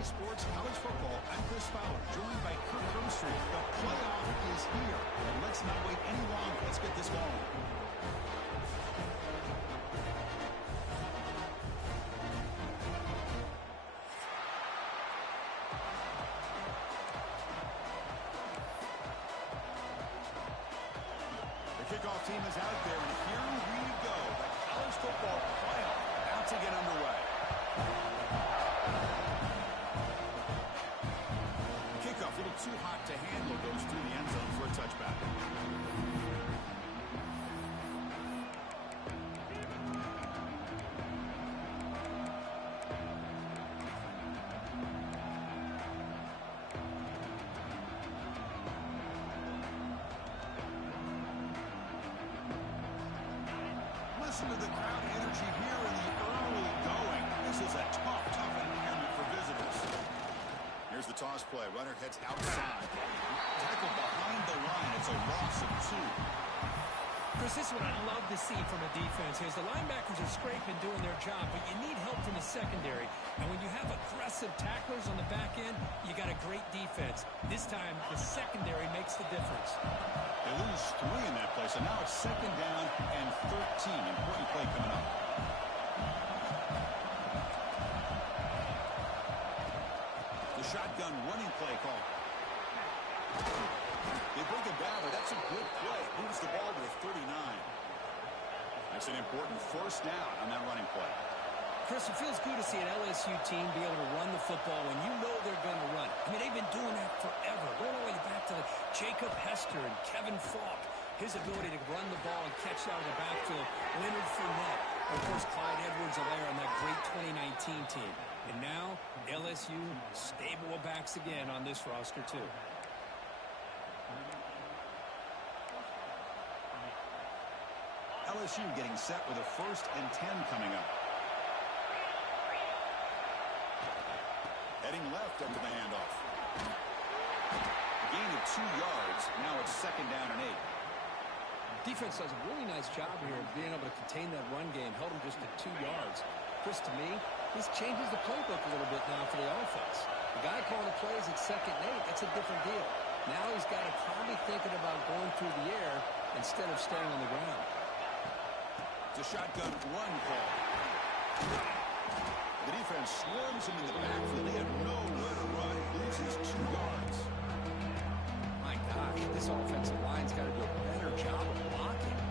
Bally Sports College Football. I'm Chris Fowler, joined by Kirk Herbstreit. The playoff is here, and let's not wait any longer. Let's get this going. The kickoff team is out there, and here we go. The college football playoff about to get underway. Kickoff, a little too hot to handle, goes through the end zone for a touchback. Listen to the crowd energy here in the early going. This is a tough environment for visitors. Here's the toss play. Runner heads outside. Tackle behind the line. It's a loss of 2. Chris, this is what I love to see from a defense is the linebackers are scraping, doing their job, but you need help from the secondary. And when you have aggressive tacklers on the back end, you got a great defense. This time, the secondary makes the difference. They lose 3 in that play, so now it's 2nd down and 13. Important play coming up. The shotgun running play call. They break it down, but that's a good play. Moves the ball to the 39. That's an important 1st down on that running play. Chris, it feels good to see an LSU team be able to run the football when you know they're going to run. I mean, they've been doing that forever. Going all the way back to Jacob Hester and Kevin Falk. His ability to run the ball and catch out of the backfield. Leonard Fournette. Of course, Clyde Edwards-Helaire on that great 2019 team. And now, LSU stable of backs again on this roster, too. LSU getting set with a 1st and 10 coming up. Heading left after the handoff. Gain of 2 yards. Now it's 2nd down and 8. Defense does a really nice job here of being able to contain that run game. Held them just at 2 yards. Chris, to me, this changes the playbook a little bit now for the offense. The guy calling the plays at 2nd and 8, that's a different deal. Now he's got to probably thinking about going through the air instead of staying on the ground. It's a shotgun run call. The defense swarms him in the backfield. They have nowhere to run. Loses 2 yards. My gosh, this offensive line's got to do a better job of blocking.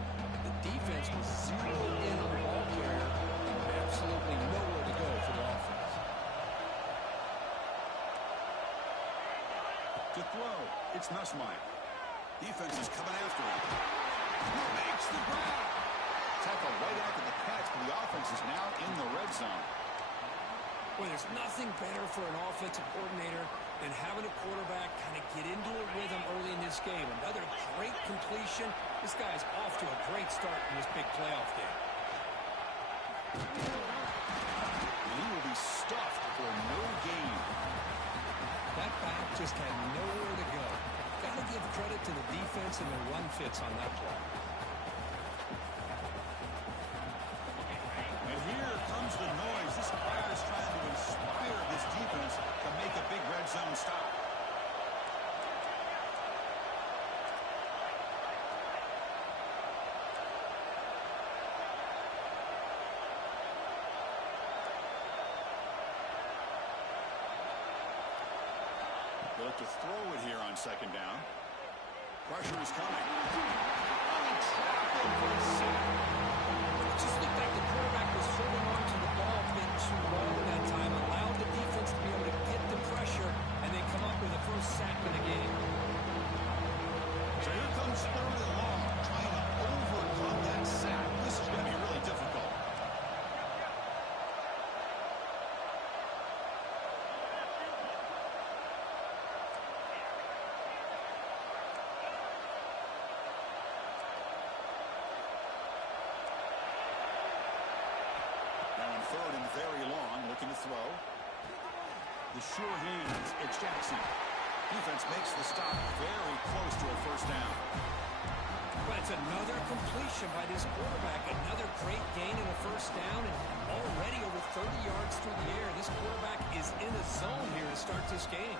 The defense was zeroed in on the ball carrier and absolutely nowhere to go for the offense. To throw, it's Nussmeier. Defense is coming after him. He makes the grab. Tackle right after the catch, but the offense is now in the red zone. Well, there's nothing better for an offensive coordinator than having a quarterback kind of get into a rhythm early in this game. Another great completion. This guy's off to a great start in this big playoff game. And he will be stuffed for no gain. That back just had nowhere to go. Got to give credit to the defense and their run fits on that play. And here comes the noise. This crowd is trying to inspire this defense to make a big red zone stop. They look to throw it here on 2nd down. Pressure is coming. It just looked like the quarterback was holding on to the ball a bit too long that time, allowed the defense to be able to get the pressure, and they come up with a 1st sack in the game. So here comes 3rd and long, trying to overcome that sack. This is going to be really difficult. Now on 3rd and very long, looking to throw. The sure hands, it's Jackson. Defense makes the stop very close to a 1st down. But it's another completion by this quarterback. Another great gain in a 1st down, and already over 30 yards through the air. This quarterback is in a zone here impact this game.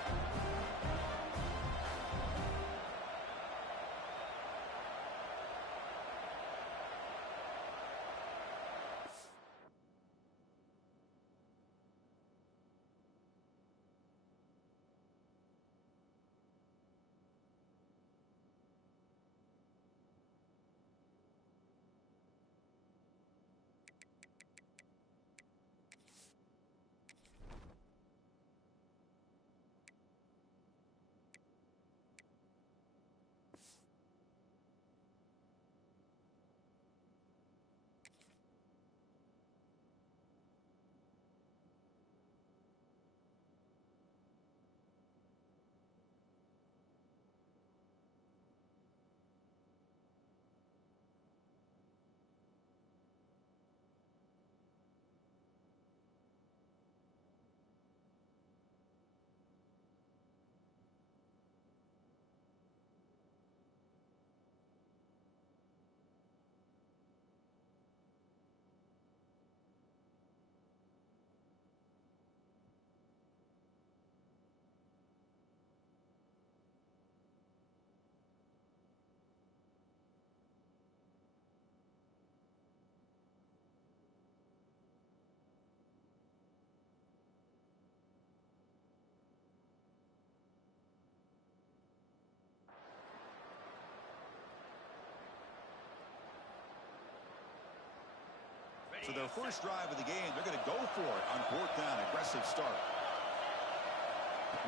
So their first drive of the game, they're going to go for it on fourth down. Aggressive start.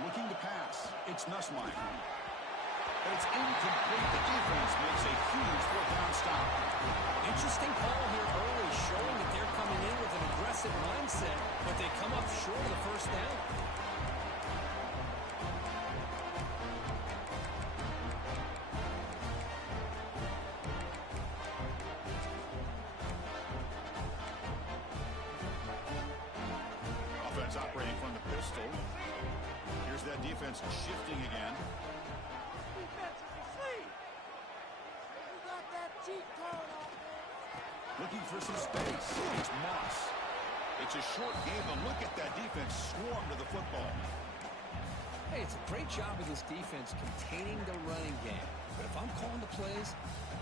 Looking to pass. It's Nussmeier. But it's incomplete. The defense makes a huge fourth down stop. Interesting call here early, showing that they're coming in with an aggressive mindset, but they come up short of the first down. Operating from the pistol. Here's that defense shifting again. Looking for some space. It's Moss. It's a short game, but look at that defense swarm to the football. Hey, it's a great job of this defense containing the running game. But if I'm calling the plays,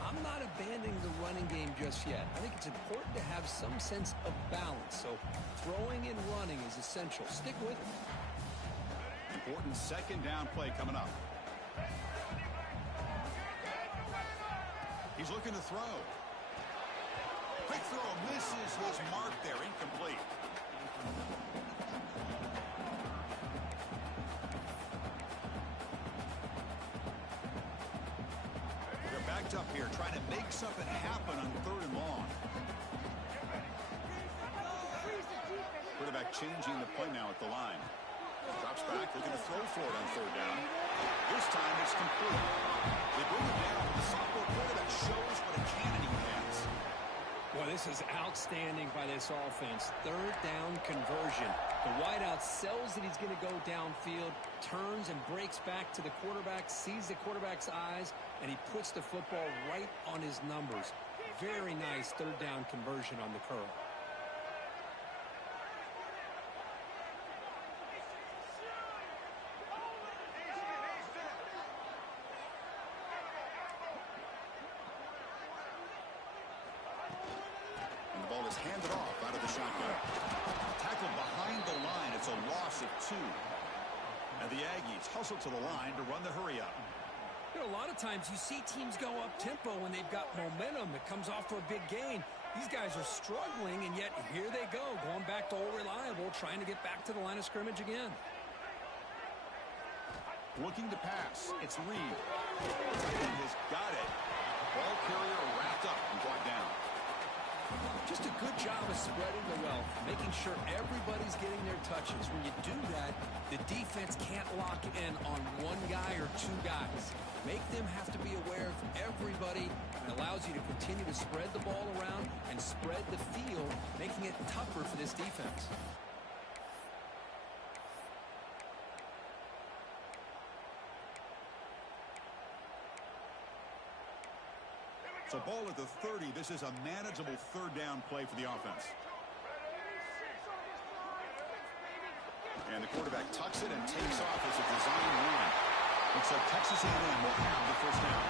I'm not abandoning the running game just yet. I think it's important to have some sense of balance. So throwing and running is essential. Stick with it. Important second down play coming up. He's looking to throw. Quick throw misses his mark there. Incomplete. Up here trying to make something happen on third and long. Quarterback changing the play now at the line. Drops back, looking to throw for it on third down. This time it's complete. They bring it down. The sophomore quarterback shows what a cannon he has. Well, this is outstanding by this offense. Third down conversion. The wideout sells that he's going to go downfield, turns and breaks back to the quarterback, sees the quarterback's eyes, and he puts the football right on his numbers. Very nice third down conversion on the curl. And the ball is handed off out of the shotgun. Tackled behind the line. It's a loss of 2. And the Aggies hustle to the line to run the hurry up. You know, a lot of times you see teams go up-tempo when they've got momentum. It comes off for a big gain. These guys are struggling, and yet here they go, going back to old reliable, trying to get back to the line of scrimmage again. Looking to pass. It's Reed. Has got it. Ball carrier wrapped up and brought down. Just a good job of spreading the wealth, making sure everybody's getting their touches. When you do that, the defense can't lock in on one guy or 2 guys. Make them have to be aware of everybody. It allows you to continue to spread the ball around and spread the field, making it tougher for this defense. So ball at the 30. This is a manageable third down play for the offense. And And the quarterback tucks it and takes off as a design run. Looks like Texas A&M will have the first down.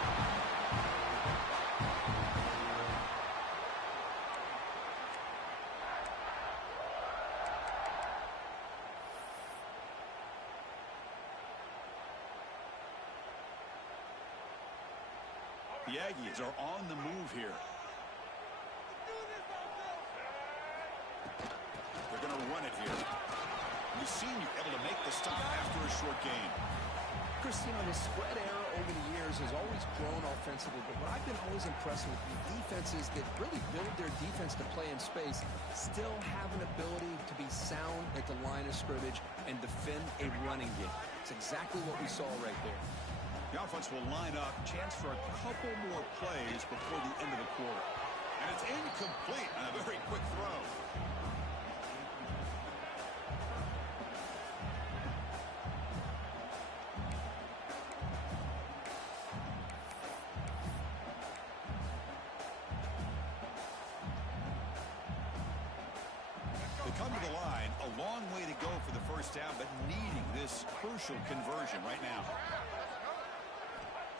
The Aggies are on the move here. They're going to run it here. We've seen you able to make the stop after a short game. Chris, you know, the spread era over the years has always grown offensively, but what I've been always impressed with the defenses that really build their defense to play in space still have an ability to be sound at the line of scrimmage and defend a running game. It's exactly what we saw right there. The offense will line up, chance for a couple more plays before the end of the quarter. And it's incomplete on a very quick throw. They come to the line, a long way to go for the first down, but needing this crucial conversion right now.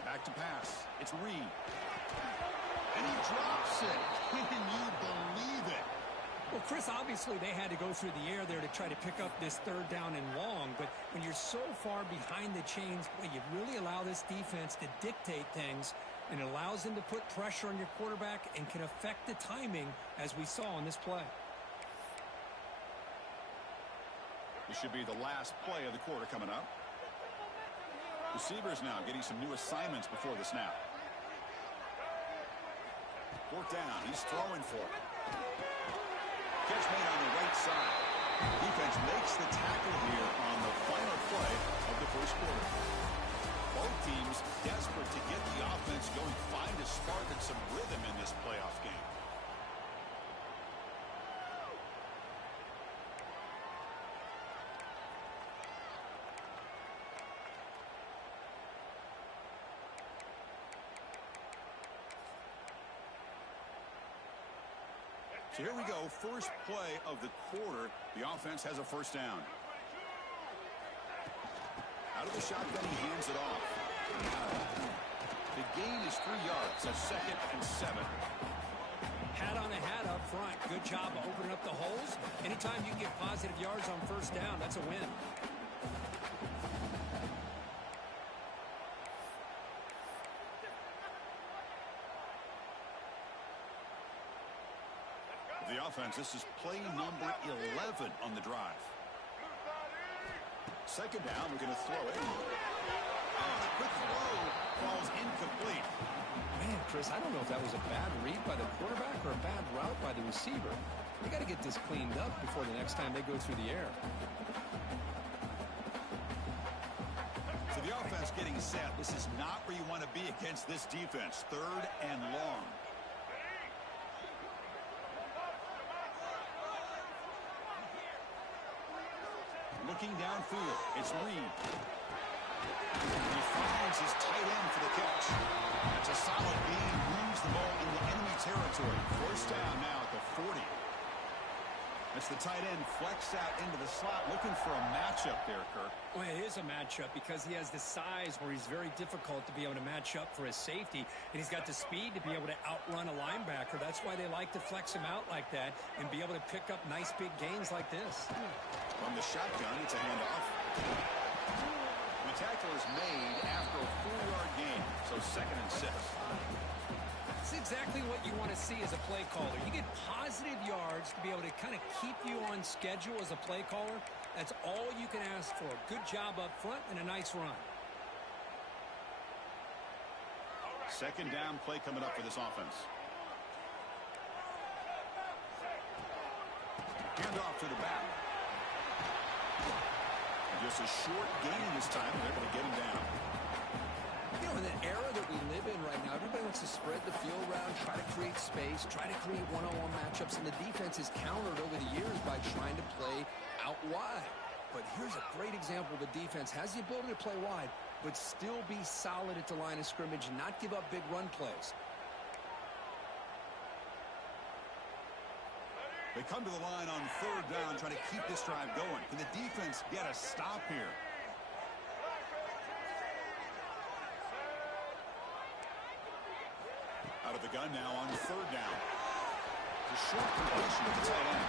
Back to pass. It's Reed. And he drops it. Can you believe it? Well, Chris, obviously they had to go through the air there to try to pick up this third down and long, but when you're so far behind the chains, well, you really allow this defense to dictate things, and it allows them to put pressure on your quarterback and can affect the timing, as we saw on this play. This should be the last play of the quarter coming up. Receivers now getting some new assignments before the snap. Fourth down. He's throwing for it. Catch made on the right side. Defense makes the tackle here on the final play of the first quarter. Both teams desperate to get the offense going, find a spark and some rhythm in this playoff game. So here we go, first play of the quarter. The offense has a first down. Out of the shotgun, he hands it off. The gain is 3 yards, a 2nd and 7. Hat on a hat up front. Good job of opening up the holes. Anytime you get positive yards on first down, that's a win. The offense, this is play number 11 on the drive. Second down, we're going to throw it. Oh, the quick throw falls incomplete. Man, Chris, I don't know if that was a bad read by the quarterback or a bad route by the receiver. They got to get this cleaned up before the next time they go through the air. So the offense getting set. This is not where you want to be against this defense. 3rd and long. Looking downfield, it's Reed. He finds his tight end for the catch. That's a solid gain, moves the ball into enemy territory. First down now at the 40. That's the tight end flex out into the slot, looking for a matchup there, Kirk. Well, it is a matchup because he has the size where he's very difficult to be able to match up for his safety, and he's got the speed to be able to outrun a linebacker. That's why they like to flex him out like that and be able to pick up nice big gains like this. From the shotgun, it's a handoff. The tackle is made after a 4-yard gain, so 2nd and 6. It's exactly what you want to see as a play caller. You get positive yards to be able to kind of keep you on schedule as a play caller. That's all you can ask for. Good job up front and a nice run. Second down play coming up for this offense. Handoff to the back. Just a short gain this time. They're able to get him down. You know, in the era that we live in right now, everybody wants to spread the field around, try to create space, try to create one-on-one matchups, and the defense is countered over the years by trying to play out wide. But here's a great example. The defense has the ability to play wide, but still be solid at the line of scrimmage and not give up big run plays. They come to the line on third down, trying to keep this drive going. Can the defense get a stop here? Out of the gun now on third down. The short completion to the tight end.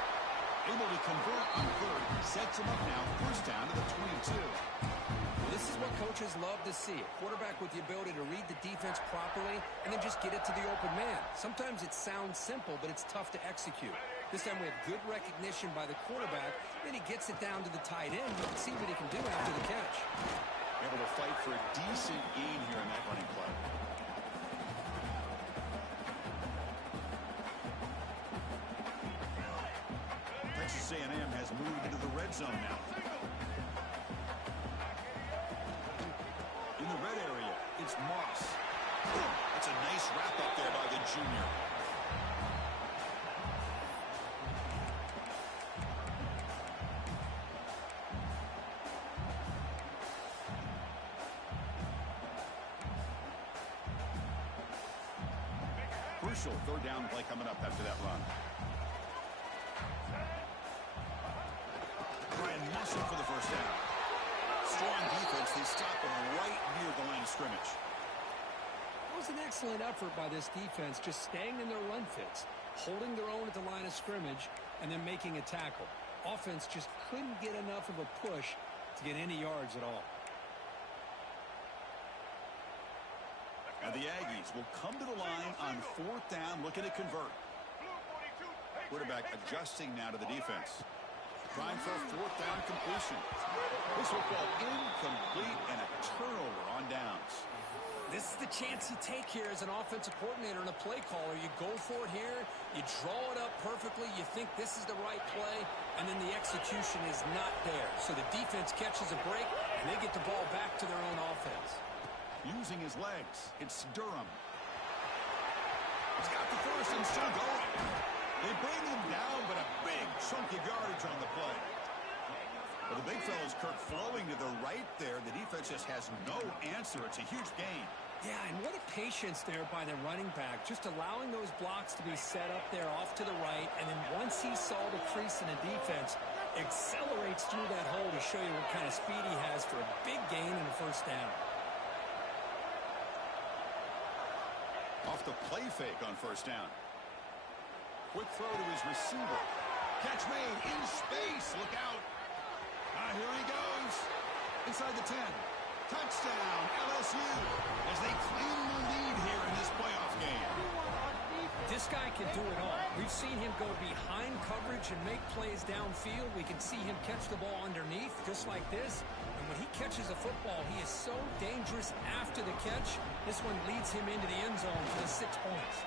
Able to convert on third. Sets him up now. First down to the 22. Well, this is what coaches love to see. A quarterback with the ability to read the defense properly and then just get it to the open man. Sometimes it sounds simple, but it's tough to execute. This time we have good recognition by the quarterback. Then he gets it down to the tight end. You can see what he can do after the catch. Able to fight for a decent gain here in that running play. Texas A&M has moved into the red zone now. In the red area, it's Moss. That's a nice wrap up there by the junior. Crucial third down play coming up after that run. Brian Muscle for the first down. Strong defense. They stop him right near the line of scrimmage. It was an excellent effort by this defense, just staying in their run fits, holding their own at the line of scrimmage, and then making a tackle. Offense just couldn't get enough of a push to get any yards at all. And the Aggies will come to the line on fourth down, looking to convert. Quarterback adjusting now to the defense. Trying for a fourth down completion. This football incomplete and a turnover on downs. This is the chance you take here as an offensive coordinator and a play caller. You go for it here. You draw it up perfectly. You think this is the right play, and then the execution is not there. So the defense catches a break, and they get the ball back to their own offense. Using his legs, it's Durham. He's got the first and still going. They bring him down, but a big chunk of yardage on the play. Well, the big fellow's Kirk flowing to the right there. The defense just has no answer. It's a huge gain. Yeah, and what a patience there by the running back, just allowing those blocks to be set up there off to the right, and then once he saw the crease in the defense, accelerates through that hole to show you what kind of speed he has for a big gain and a first down. Off the play fake on first down. Quick throw to his receiver. Catch made in space. Look out. Here he goes. Inside the 10. Touchdown, LSU, as they claim the lead here in this playoff game. This guy can do it all. We've seen him go behind coverage and make plays downfield. We can see him catch the ball underneath, just like this. And when he catches a football, he is so dangerous after the catch. This one leads him into the end zone for the 6 points.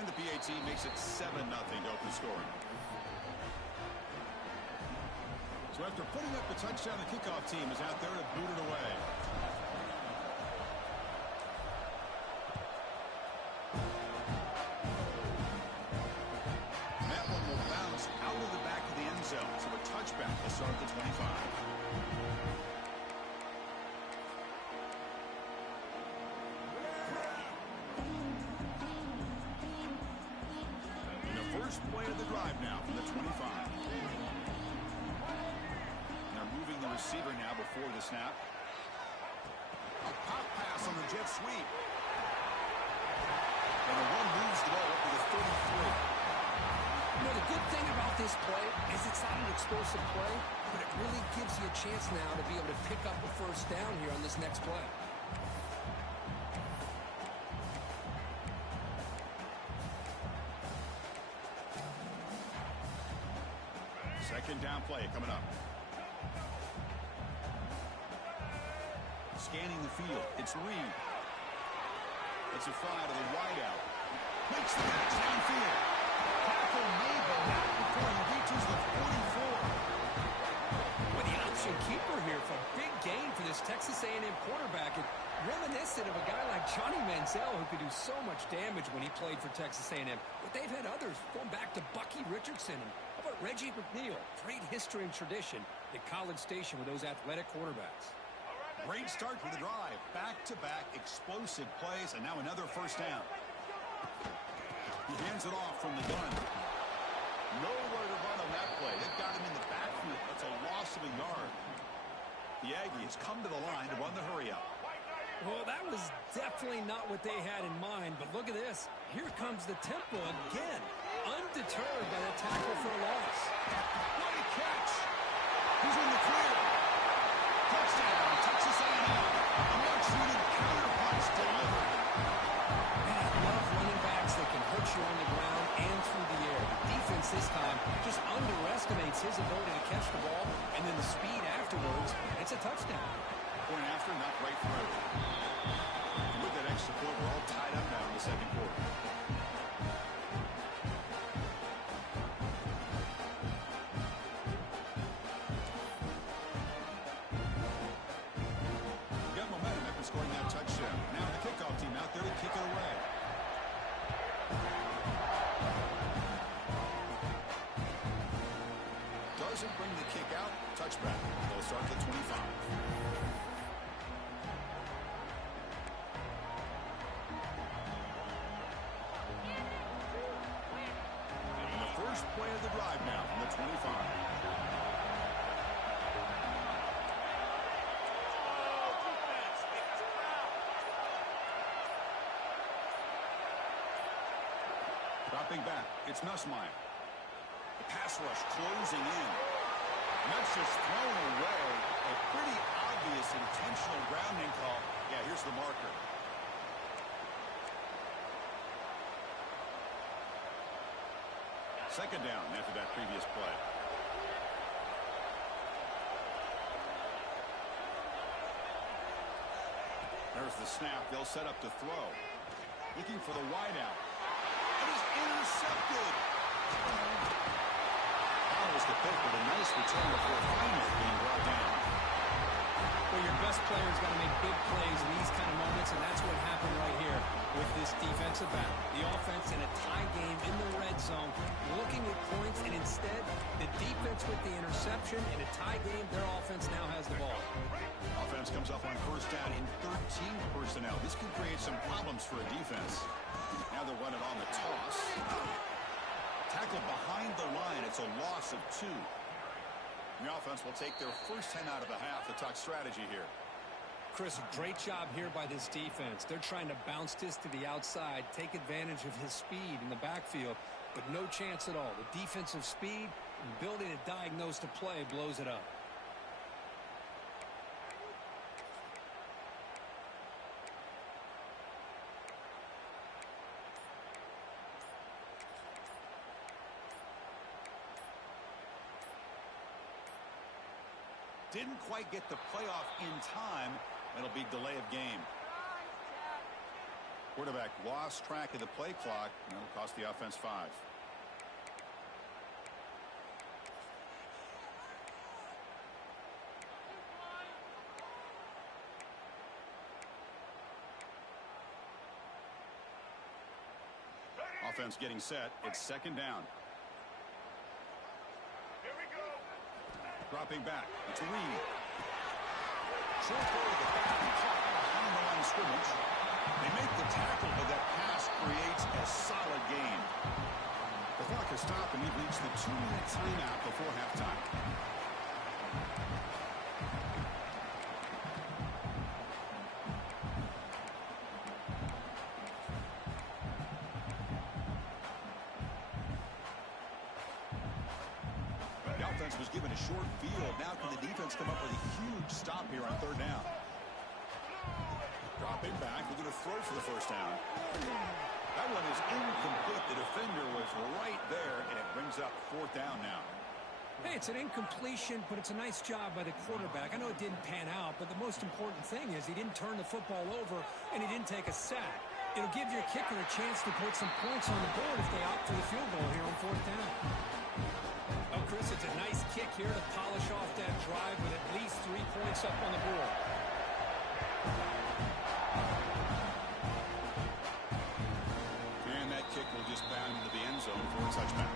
And the PAT makes it 7-0 to open scoring. So after putting up the touchdown, the kickoff team is out there to boot it away. And that one will bounce out of the back of the end zone. So a touchback will start at the 25. And the first play of the drive now from the 25. Moving the receiver now before the snap. A pop pass on the jet sweep. And the one moves the ball up to the 33. You know, the good thing about this play is it's not an explosive play, but it really gives you a chance now to be able to pick up a first down here on this next play. Second down play coming up. Scanning the field, it's Reed. It's a fly to the wideout. Makes the catch downfield. Tackle made the net before he reaches the 44. With the option keeper here for a big gain for this Texas A&M quarterback. It's reminiscent of a guy like Johnny Manziel who could do so much damage when he played for Texas A&M. But they've had others going back to Bucky Richardson. And how about Reggie McNeil? Great history and tradition at College Station with those athletic quarterbacks. Great start for the drive. Back-to-back explosive plays, and now another first down. He hands it off from the gun. Nowhere to run on that play. They've got him in the backfield. That's a loss of a yard. The Aggies come to the line to run the hurry-up. Well, that was definitely not what they had in mind, but look at this. Here comes the tempo again. Undeterred by the tackle for a loss. What a catch! He's in the clear. Touchdown, Texas A&M. A much-needed counter punch delivered. Man, I love running backs that can hurt you on the ground and through the air. The defense this time just underestimates his ability to catch the ball, and then the speed afterwards, it's a touchdown. Point after, not right through. And with that extra point, we're all tied up now in the second quarter. Got momentum after scoring that touchdown. Now the kickoff team out there to kick it away. Doesn't bring the kick out. Touchback. They'll start at the 25. Play of the drive now from the 25. Dropping back, it's Nussmeier. The pass rush closing in. And that's just thrown away. A pretty obvious intentional grounding call. Yeah, here's the marker. Second down after that previous play. There's the snap. They'll set up to throw. Looking for the wideout. It is intercepted. That was the pick with a nice return before finally being brought down. Well, your best player's got to make big plays in these kind of moments, and that's what happened right here with this defensive back. The offense in a tie game in the red zone, looking at points, and instead, the defense with the interception. In a tie game, their offense now has the ball. Offense comes up on first down in 13 personnel. This could create some problems for a defense. Now they're running on the toss. Tackled behind the line. It's a loss of 2. The offense will take their first 10 out of the half to talk strategy here. Chris, great job here by this defense. They're trying to bounce this to the outside, take advantage of his speed in the backfield, but no chance at all. The defensive speed and ability to diagnose the play blows it up. Didn't quite get the playoff in time. It'll be delay of game. Quarterback lost track of the play clock. That'll cost the offense 5. Offense getting set. It's second down. Dropping back. It's Reed. Short throw to the back and caught behind the line of scrimmage. They make the tackle, but that pass creates a solid gain. The clock has stopped, and we've reached the 2-minute timeout before halftime. Was given a short field. Now can the defense come up with a huge stop here on third down? Dropping back. They're going to throw for the first down. That one is incomplete. The defender was right there, and it brings up fourth down now. Hey, it's an incompletion, but it's a nice job by the quarterback. I know it didn't pan out, but the most important thing is he didn't turn the football over, and he didn't take a sack. It'll give your kicker a chance to put some points on the board if they opt for the field goal here on fourth down. Oh, Chris, it's a nice kick here to polish off that drive with at least 3 points up on the board. And that kick will just bound into the end zone for a touchback.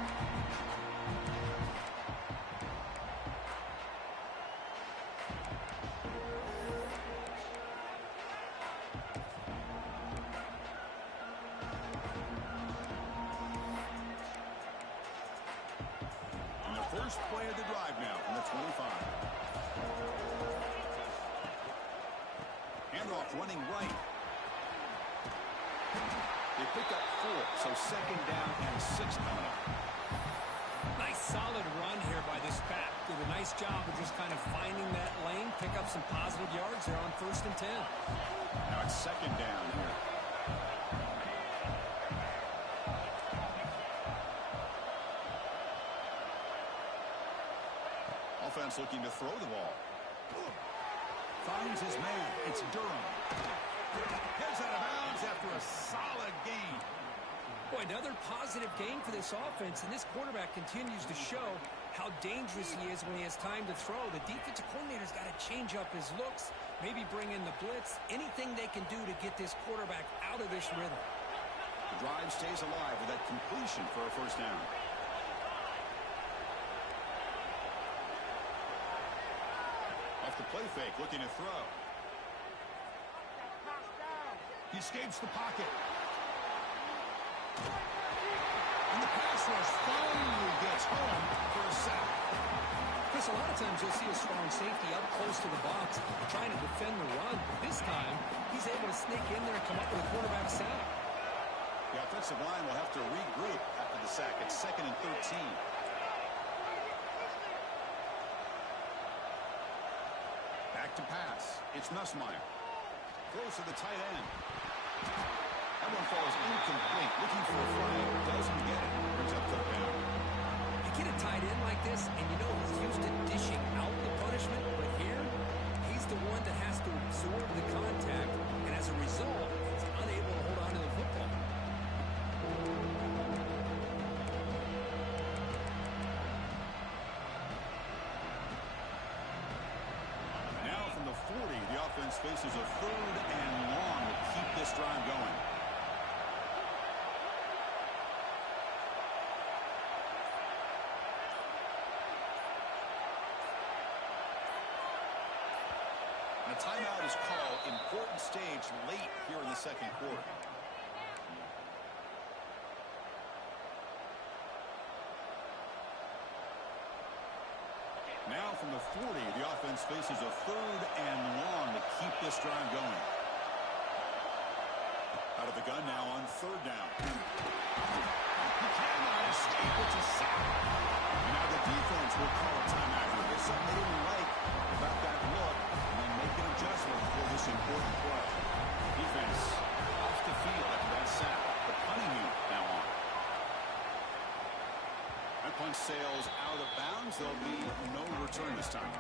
first play of the drive now from the 25. Handoff running right. They pick up 4, so second down and 6 coming up. Nice solid run here by this back. Did a nice job of just kind of finding that lane, pick up some positive yards there on 1st and 10. Now it's second down here. Offense looking to throw the ball. Finds his man. It's Durham. Heads out of bounds after a solid gain. Boy, another positive game for this offense, and this quarterback continues to show how dangerous he is when he has time to throw. The defensive coordinator's got to change up his looks, maybe bring in the blitz, anything they can do to get this quarterback out of this rhythm. The drive stays alive with that completion for a first down. Off the play fake, looking to throw. He escapes the pocket. And the pass rush finally gets home for a sack. Chris, a lot of times you'll see a strong safety up close to the box trying to defend the run. But this time, he's able to sneak in there and come up with a quarterback sack. The offensive line will have to regroup after the sack. It's 2nd and 13. Back to pass. It's Nussmeier. Throws to the tight end. That one falls incomplete. Looking for a flag. Doesn't get it. Brings up third down. You get a tight end like this, and you know he's used to dishing out the punishment. But here, he's the one that has to absorb the contact. And as a result, he's unable to hold on to the football. Now from the 40, the offense faces a 3rd and long to keep this drive going. A timeout is called. Important stage late here in the second quarter. Now from the 40, the offense faces a 3rd and long to keep this drive going. Out of the gun now on 3rd down. He cannot escape. It's a sack. And now the defense will call a timeout here. There's something they didn't like about that look, and then make an adjustment for this important play. Defense off the field after that sack. The punting unit now on. That punt sails out of bounds. There'll be no return this time.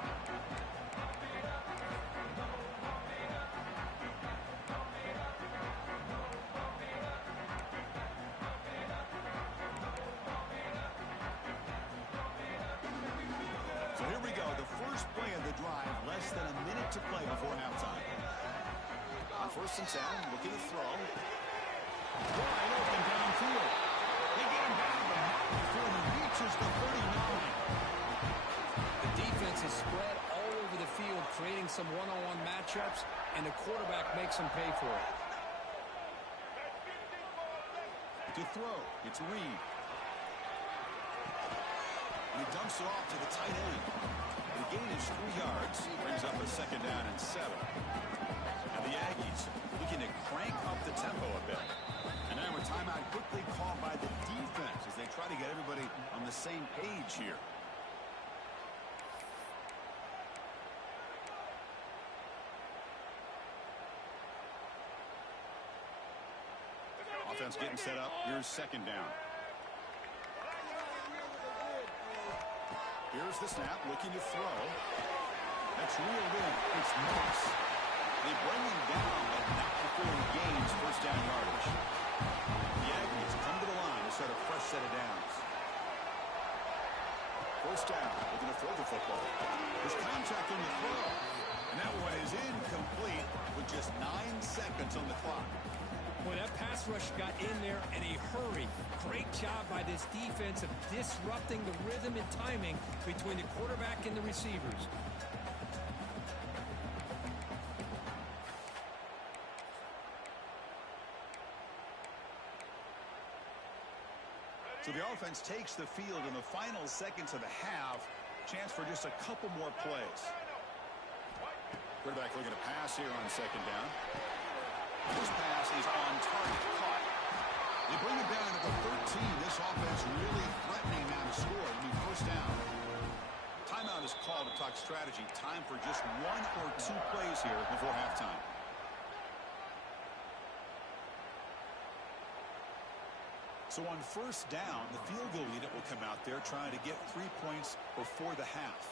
So here we go. The first play of the drive. Less than a minute to play before halftime. On 1st and 10, looking to throw. Wide open downfield. They get him down the net before he reaches the 39. The defense is spread all over the field, creating some one-on-one matchups, and the quarterback makes them pay for it. To throw, it's Reed. And he dumps it off to the tight end. The gain is 3 yards. Brings up a 2nd down and 7. And the Aggies looking to crank up the tempo a bit. And now a timeout quickly called by the defense as they try to get everybody on the same page here. Offense getting set up. Here's 2nd down. Here's the snap, looking to throw. That's reeled in. It's Moss. They bring him down, but not before he gains 1st down yardage. The Aggies come to the line to start a fresh set of downs. 1st down, looking to throw the football. There's contact on the throw. And that one is incomplete with just 9 seconds on the clock. Boy, that pass rush got in there in a hurry. Great job by this defense of disrupting the rhythm and timing between the quarterback and the receivers. So the offense takes the field in the final seconds of the half. Chance for just a couple more plays. Quarterback looking to pass here on second down. This pass is on target. Caught. They bring it down at the 13. This offense really threatening now to score. It'll be first down. Timeout is called to talk strategy. Time for just 1 or 2 plays here before halftime. So on first down, the field goal unit will come out there trying to get 3 points before the half.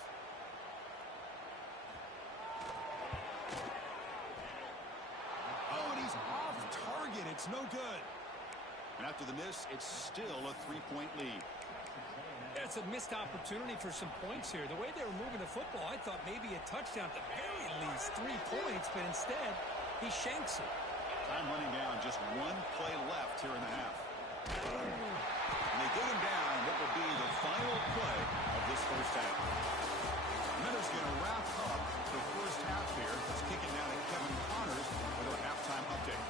Oh, and he's off target. It's no good. And after the miss, it's still a 3-point lead. That's a missed opportunity for some points here. The way they were moving the football, I thought maybe a touchdown at the very least, 3 points, but instead, he shanks it. Time running down, just 1 play left here in the half. And they get him down what will be the final play of this first half. Minutes going to wrap up the first half here. Let's kick it down to Kevin Connors with our halftime update.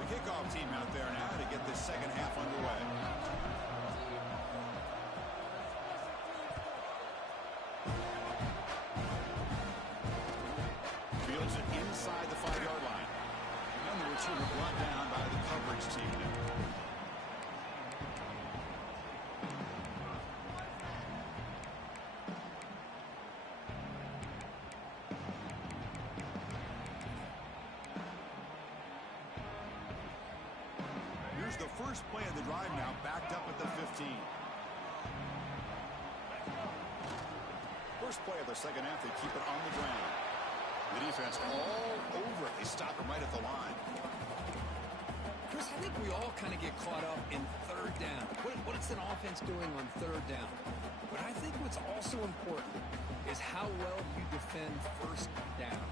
The kickoff team out there now to get this second half underway. Fields it inside the 5-yard line. And the receiver brought down by the coverage team. Here's the first play of the drive now, backed up at the 15. First play of the second half, they keep it on the ground. The defense all over it. They stop him right at the line. Chris, I think we all kind of get caught up in third down. What is an offense doing on third down? But I think what's also important is how well you defend first down.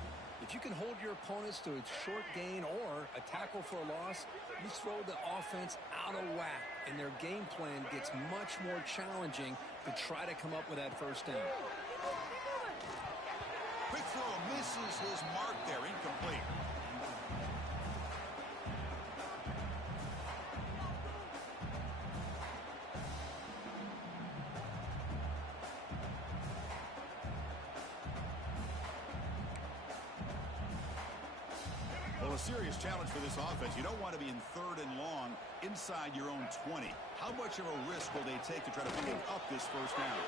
If you can hold your opponents to a short gain or a tackle for a loss, you throw the offense out of whack, and their game plan gets much more challenging to try to come up with that first down. Quick throw misses his mark there, incomplete. Well, a serious challenge for this offense. You don't want to be in third and long inside your own 20. How much of a risk will they take to try to pick up this first down?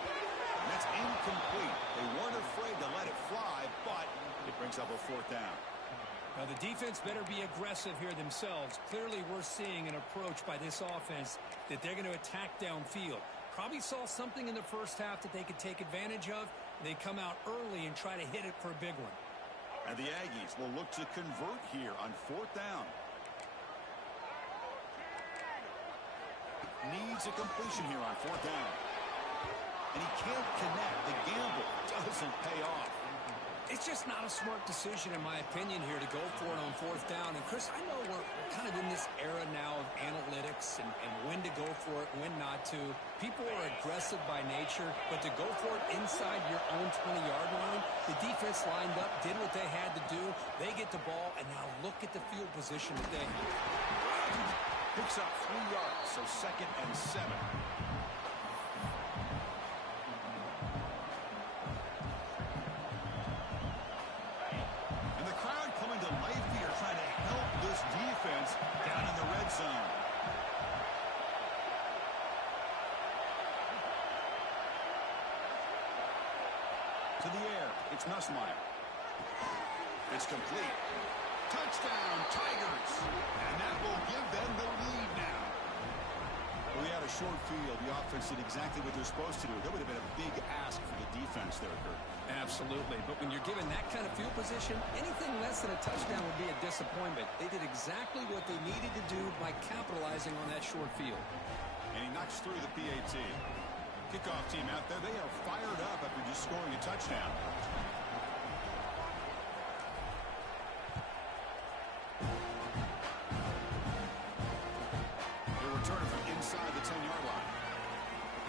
And that's incomplete. They weren't afraid to let it fly, but it brings up a fourth down. Now, the defense better be aggressive here themselves. Clearly, we're seeing an approach by this offense that they're going to attack downfield. Probably saw something in the first half that they could take advantage of. They come out early and try to hit it for a big one. And the Aggies will look to convert here on fourth down. Needs a completion here on fourth down. And he can't connect. The gamble doesn't pay off. It's just not a smart decision, in my opinion, here to go for it on fourth down. And, Chris, I know we're kind of in this era now of analytics and when to go for it, when not to. People are aggressive by nature, but to go for it inside your own 20-yard line, the defense lined up, did what they had to do. They get the ball, and now look at the field position that they have. Picks up 3 yards, so 2nd and 7. Down in the red zone. To the air, it's Nussmeier. It's complete. Touchdown, Tigers. And that will give them the lead now. Well, we had a short field. The offense did exactly what they're supposed to do. That would have been a big ask for the defense there, Kurt. Absolutely. But when you're given that kind of field position, anything less than a touchdown would be a disappointment. They did exactly what they needed to do by capitalizing on that short field. And he knocks through the PAT. Kickoff team out there, they are fired up after just scoring a touchdown. They're returning from inside the 10-yard line.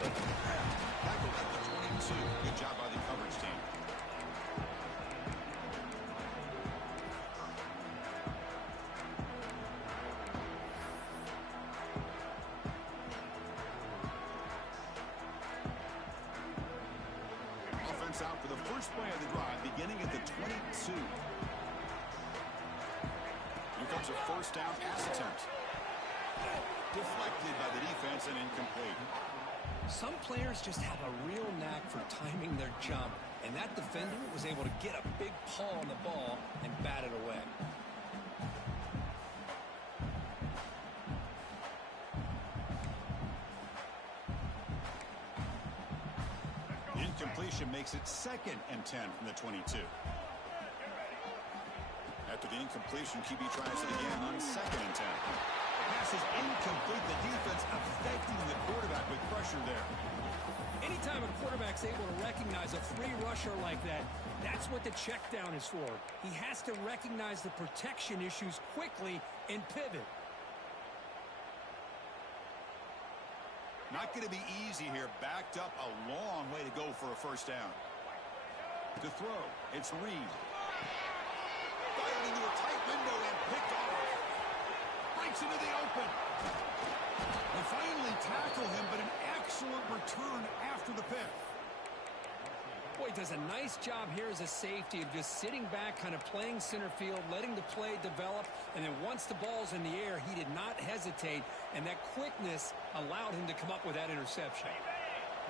Tackle at the 22. Good job by the coverage team. checks out for the first play of the drive, beginning at the 22. Here comes a first down pass attempt. Deflected by the defense and incomplete. Some players just have a real knack for timing their jump, and that defender was able to get a big paw on the ball and bat it away. Incompletion makes it 2nd and 10 from the 22. After the incompletion, QB tries it again on 2nd and 10. Pass is incomplete. The defense affecting the quarterback with pressure there. Anytime a quarterback's able to recognize a free rusher like that, that's what the check down is for. He has to recognize the protection issues quickly and pivot. Not going to be easy here. Backed up a long way to go for a first down. To throw, it's Reed. Fired into a tight window and picked off. Breaks into the open. They finally tackle him, but an excellent return after the pick. Boy, does a nice job here as a safety of just sitting back, kind of playing center field, letting the play develop, and then once the ball's in the air, he did not hesitate, and that quickness allowed him to come up with that interception.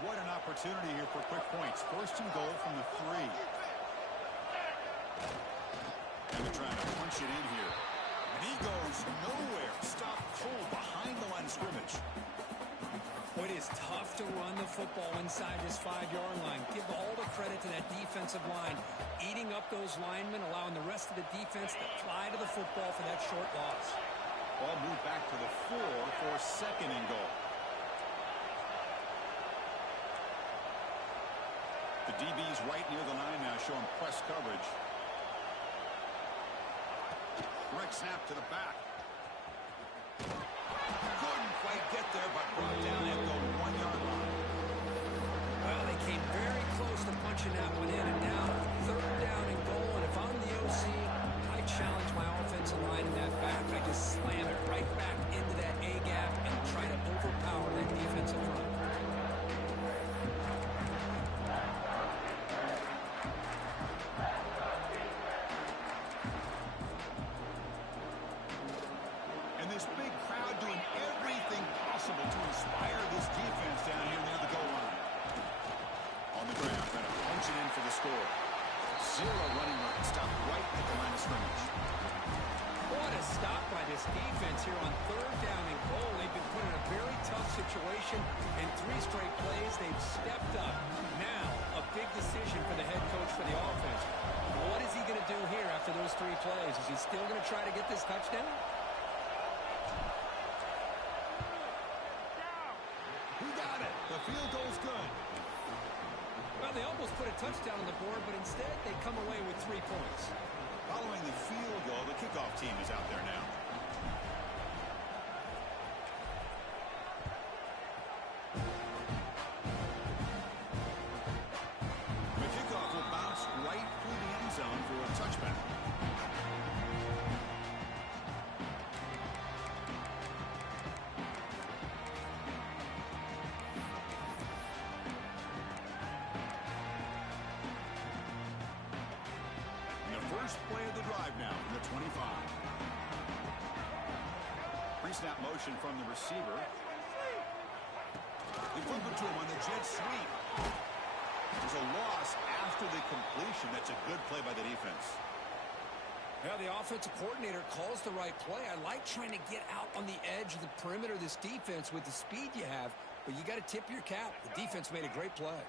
What an opportunity here for quick points. 1st and goal from the 3. And they're trying to punch it in here. And he goes nowhere. Stopped cold behind the line of scrimmage. It is tough to run the football inside this 5-yard line. Give all the credit to that defensive line, eating up those linemen, allowing the rest of the defense to fly to the football for that short loss. Ball moved back to the 4 for 2nd and goal. The DB's right near the line now, showing press coverage. Direct snap to the back. Couldn't quite get there, but brought down at the 1-yard line. Well, they came very close to punching that one in, and now 3rd down and goal. And if I'm the OC, I challenge my offensive line in that back. I just slam it right back into that A-gap and try to overpower that defensive front. This big crowd doing everything possible to inspire this defense down here near the goal line. On the ground, trying to punch it in for the score. 0 running room, stopped right at the line of scrimmage. What a stop by this defense here on 3rd down and goal. They've been put in a very tough situation. In 3 straight plays, they've stepped up. Now, a big decision for the head coach for the offense. What is he going to do here after those 3 plays? Is he still going to try to get this touchdown? The field goal's good. Well, they almost put a touchdown on the board, but instead they come away with 3 points. Following the field goal, the kickoff team is out there now. The kickoff will bounce right through the end zone for a touchback. First play of the drive now from the 25. Pre-snap motion from the receiver. They flip it to him on the jet sweep. There's a loss after the completion. That's a good play by the defense. Yeah, the offensive coordinator calls the right play. I like trying to get out on the edge of the perimeter of this defense with the speed you have, but you got to tip your cap. The defense made a great play.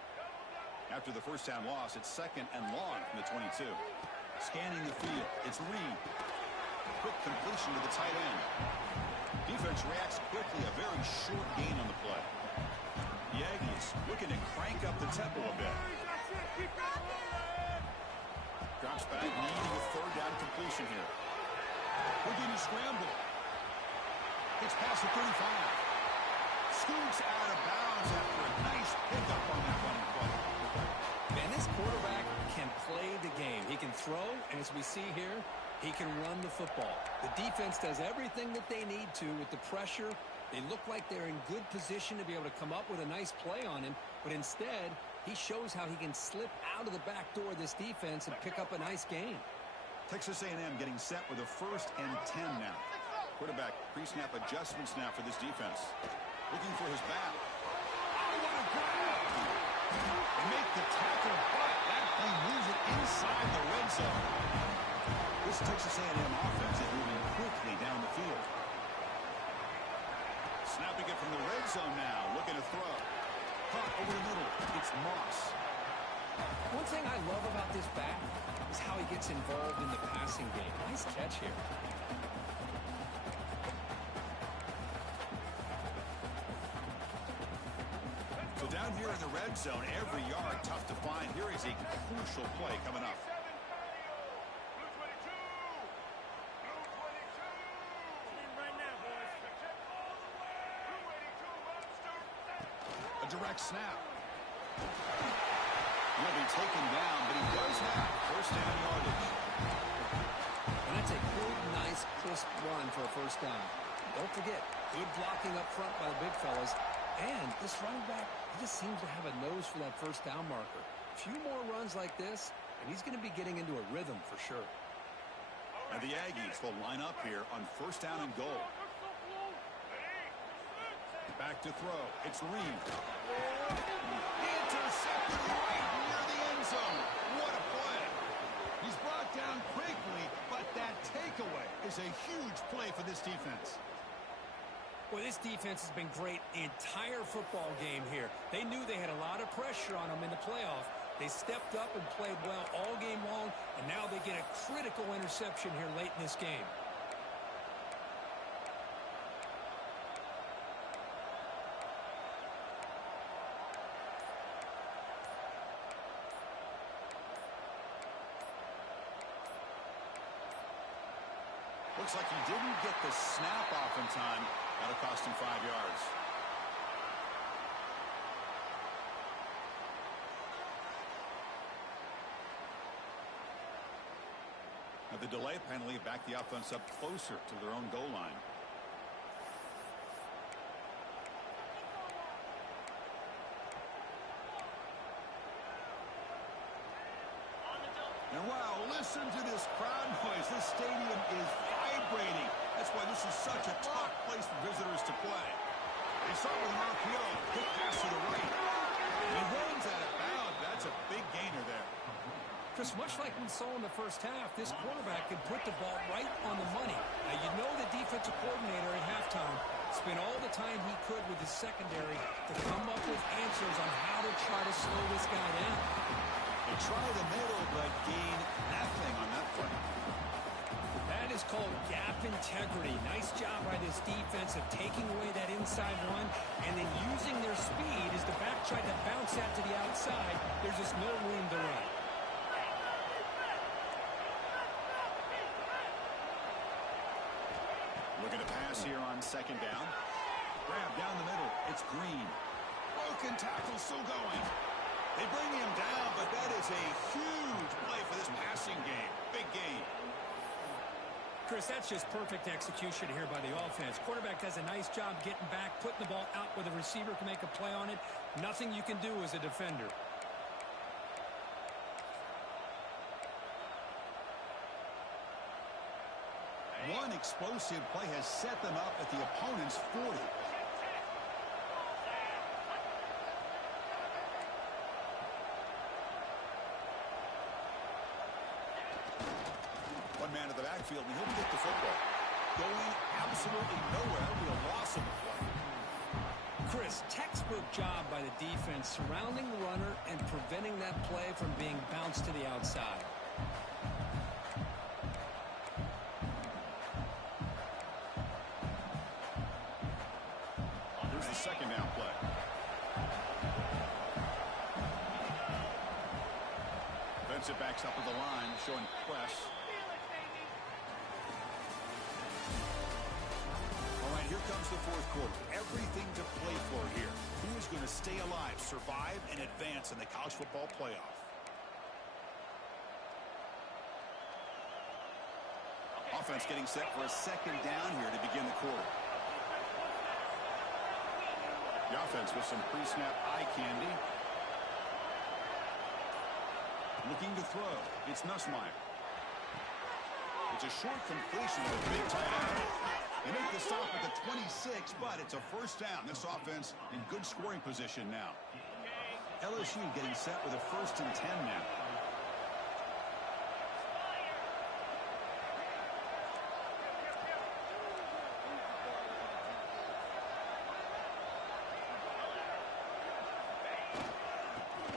After the first down loss, it's 2nd and long from the 22. Scanning the field, it's Reed. Quick completion to the tight end. Defense reacts quickly, a very short gain on the play. The Aggies looking to crank up the tempo a bit. Drops back, needing a 3rd down completion here. Looking to scramble. Gets past the 35. Scoots out of bounds after a nice pickup on that running play. Man, this quarterback can play the game. He can throw, and as we see here, he can run the football. The defense does everything that they need to with the pressure. They look like they're in good position to be able to come up with a nice play on him, but instead, He shows how he can slip out of the back door of this defense and pick up a nice gain. Texas A&M getting set with a 1st and 10 now. Quarterback pre-snap adjustments now for this defense. Looking for his back. Oh, what a grab! They make the tackle, but that play moves it inside the red zone. This Texas A&M offense is moving quickly down the field. Snapping it from the red zone now, looking to throw. Caught over the middle. It's Moss. One thing I love about this back is how he gets involved in the passing game. Nice catch here. So down here in the red zone, every yard tough to find. Here is a crucial play coming up. Direct snap. He'll be taken down, but he does have 1st down yardage. And that's a good, nice, crisp run for a 1st down. Don't forget, good blocking up front by the big fellas. And this running back, he just seems to have a nose for that 1st down marker. A few more runs like this, and he's going to be getting into a rhythm for sure. And the Aggies will line up here on 1st down and goal. Back to throw. It's Reed. Intercepted right near the end zone. What a play. He's brought down quickly, but that takeaway is a huge play for this defense. Well, this defense has been great the entire football game here. They knew they had a lot of pressure on them in the playoff. They stepped up and played well all game long, and now they get a critical interception here late in this game. Looks like he didn't get the snap off in time. That'll cost him 5 yards. Now the delay penalty backed the offense up closer to their own goal line. And wow, listen to this crowd noise. This stadium is vibrating. That's why this is such a tough place for visitors to play. They start with an RPO. Quick pass to the right. He runs out of bounds. That's a big gainer there. Chris, much like we saw in the 1st half, this quarterback can put the ball right on the money. Now, you know the defensive coordinator at halftime spent all the time he could with his secondary to come up with answers on how to try to slow this guy down. They try the middle, but gain nothing on that play. That is called gap integrity. Nice job by this defense of taking away that inside run and then using their speed as the back tried to bounce that to the outside. There's just no room to run. Looking to pass here on 2nd down. Grab down the middle. It's Green. Broken tackle still going. They bring him down, but that is a huge play for this passing game. Big game. Chris, that's just perfect execution here by the offense. Quarterback does a nice job getting back, putting the ball out where the receiver can make a play on it. Nothing you can do as a defender. One explosive play has set them up at the opponent's 40. One man to the backfield, and he'll get the football. Going absolutely nowhere. Be a loss of the play. Chris, textbook job by the defense surrounding the runner and preventing that play from being bounced to the outside. Here's the 2nd down play. Defensive backs up at the line, showing press. All right, here comes the 4th quarter. Everything to play for here. Who is going to stay alive, survive, and advance in the college football playoff? Offense getting set for a 2nd down here to begin the quarter. The offense with some pre-snap eye candy. Looking to throw. It's Nussmeier. It's a short completion with a big tight end. They make the stop at the 26, but it's a first down. This offense in good scoring position now. LSU getting set with a 1st and 10 now.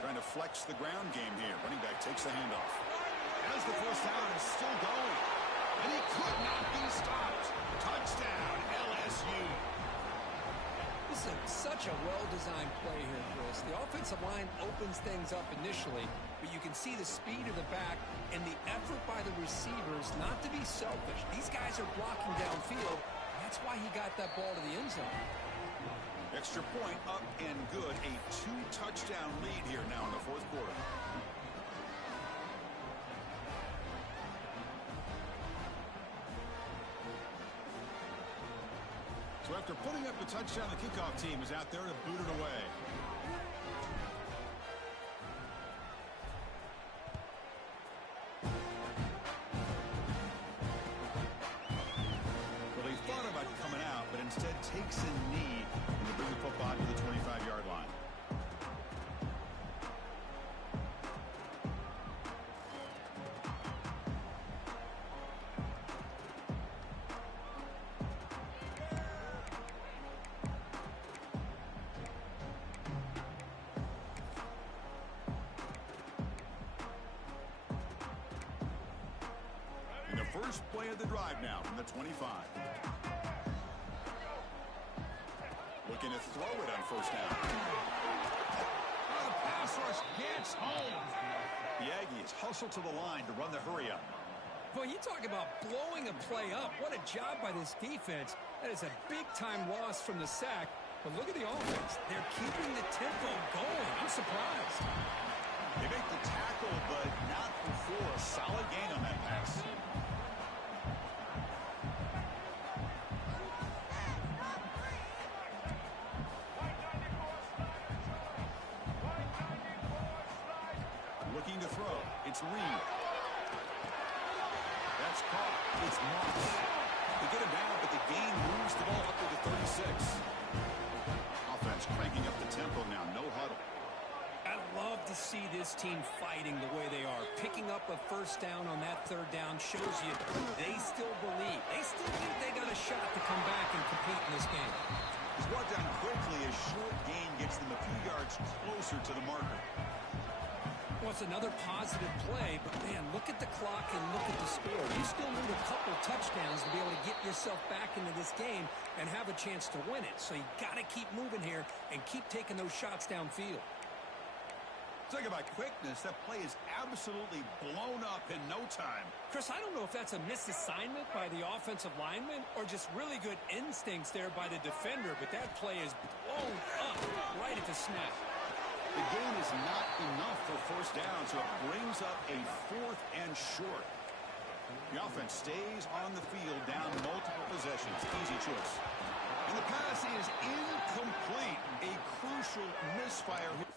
Trying to flex the ground game here. Running back takes the handoff. As the first down is still going. And he could not be stopped. Touchdown, LSU. This is such a well-designed play here, Chris. The offensive line opens things up initially, but you can see the speed of the back and the effort by the receivers not to be selfish. These guys are blocking downfield. That's why he got that ball to the end zone. Extra point up and good. A 2-touchdown lead here now in the 4th quarter. So after putting up the touchdown, the kickoff team is out there to boot it away. Well, he thought about coming out, but instead takes a knee to bring the football to the 25-yard line. In the first play of the drive now from the 25. Looking to throw it on first down. The pass rush gets home. The Aggies hustle to the line to run the hurry up. Boy, you talk about blowing a play up. What a job by this defense. That is a big-time loss from the sack. But look at the offense. They're keeping the tempo going. I'm surprised. They make the tackle, but not before a solid gain on that pass. Looking to throw. It's Reed. That's caught. It's Moss. They get him down, but the gain moves the ball up to the 36. Offense cranking up the tempo now. No huddle. I love to see this team fighting the way they are. Picking up a first down on that 3rd down shows you they still believe. They still think they got a shot to come back and compete in this game. He's brought down quickly. A short gain gets them a few yards closer to the marker. Well, it's another positive play, but, man, look at the clock and look at the score. You still need a couple touchdowns to be able to get yourself back into this game and have a chance to win it. So you got to keep moving here and keep taking those shots downfield. Talk about quickness. That play is absolutely blown up in no time. Chris, I don't know if that's a misassignment by the offensive lineman or just really good instincts there by the defender, but that play is blown up right at the snap. The gain is not enough for first down, so it brings up a 4th and short. The offense stays on the field down multiple possessions. Easy choice. And the pass is incomplete. A crucial misfire.